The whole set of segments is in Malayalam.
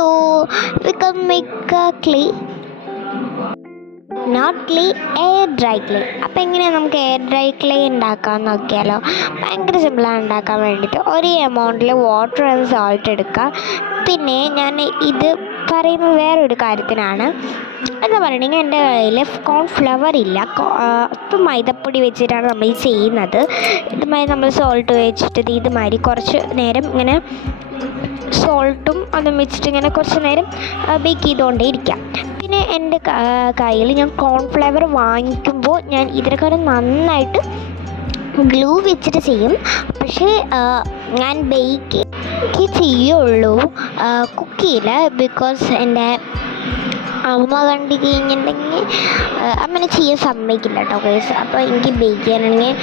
Hello, we can make clay, not clay, air dry clay. അപ്പോൾ എങ്ങനെയാണ് നമുക്ക് എയർ ഡ്രൈ ക്ലേ ഉണ്ടാക്കാമെന്ന് നോക്കിയാലോ? ഭയങ്കര സിമ്പിളാണ് ഉണ്ടാക്കാൻ വേണ്ടിയിട്ട്. ഒരേ എമൗണ്ടിൽ വാട്ടർ ആൻഡ് സോൾട്ട് എടുക്കുക. പിന്നെ ഞാൻ ഇത് പറയുന്നത് വേറൊരു കാര്യത്തിനാണ്. എന്താ പറയണെങ്കിൽ എൻ്റെ കയ്യിൽ കോൺഫ്ലവർ ഇല്ല. ഇപ്പം മൈദപ്പൊടി വെച്ചിട്ടാണ് നമ്മൾ ഈ ചെയ്യുന്നത്. ഇതുമാതിരി നമ്മൾ സോൾട്ട് വെച്ചിട്ട് ഇതുമാതിരി കുറച്ച് നേരം ഇങ്ങനെ സോൾട്ടും അതും വെച്ചിട്ട് ഇങ്ങനെ കുറച്ച് നേരം ബേക്ക് ചെയ്തുകൊണ്ടേ ഇരിക്കാം. പിന്നെ എൻ്റെ കയ്യിൽ ഞാൻ കോൺഫ്ലവർ വാങ്ങിക്കുമ്പോൾ ഞാൻ ഇതിനേക്കാളും നന്നായിട്ട് ഗ്ലൂ വെച്ചിട്ട് ചെയ്യും. പക്ഷേ ഞാൻ ബേക്ക് ചെയ്യുള്ളൂ, കുക്ക് ചെയ്യില്ല. ബിക്കോസ് എൻ്റെ അമ്മ കണ്ടു കഴിഞ്ഞിട്ടുണ്ടെങ്കിൽ അമ്മനെ ചെയ്യാൻ സമ്മതിക്കില്ല കേട്ടോ ഗൈസ്. അപ്പോൾ എനിക്ക് ബേക്ക് ചെയ്യാനാണെങ്കിൽ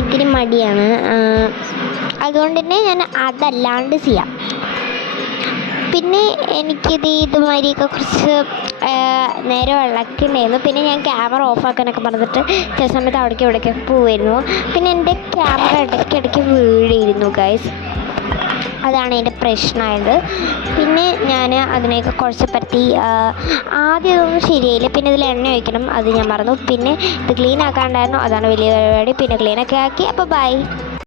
ഇത്തിരി മടിയാണ്. അതുകൊണ്ട് തന്നെ ഞാൻ അതല്ലാണ്ട് ചെയ്യാം. പിന്നെ എനിക്കിത് ഇതുമാതിരിയൊക്കെ കുറച്ച് നേരം ഇളക്കുന്നുണ്ടായിരുന്നു. പിന്നെ ഞാൻ ക്യാമറ ഓഫാക്കാനൊക്കെ പറഞ്ഞിട്ട് ചില സമയത്ത് അവിടേക്ക് ഇവിടേക്കൊക്കെ പോവായിരുന്നു. പിന്നെ എൻ്റെ ക്യാമറ ഇടയ്ക്കിടയ്ക്ക് വീഴിയിരുന്നു ഗൈസ്. അതാണ് എൻ്റെ പ്രശ്നമായത്. പിന്നെ ഞാൻ അതിനെയൊക്കെ കുറച്ച് പറ്റി ആദ്യം ഇതൊന്നും ശരിയായില്ല. പിന്നെ ഇതിൽ എണ്ണ ഒഴിക്കണം, അത് ഞാൻ മറന്നു. പിന്നെ ഇത് ക്ലീൻ ആക്കാണ്ടായിരുന്നു, അതാണ് വലിയ പരിപാടി. പിന്നെ ക്ലീനൊക്കെ ആക്കി. അപ്പോൾ ബൈ.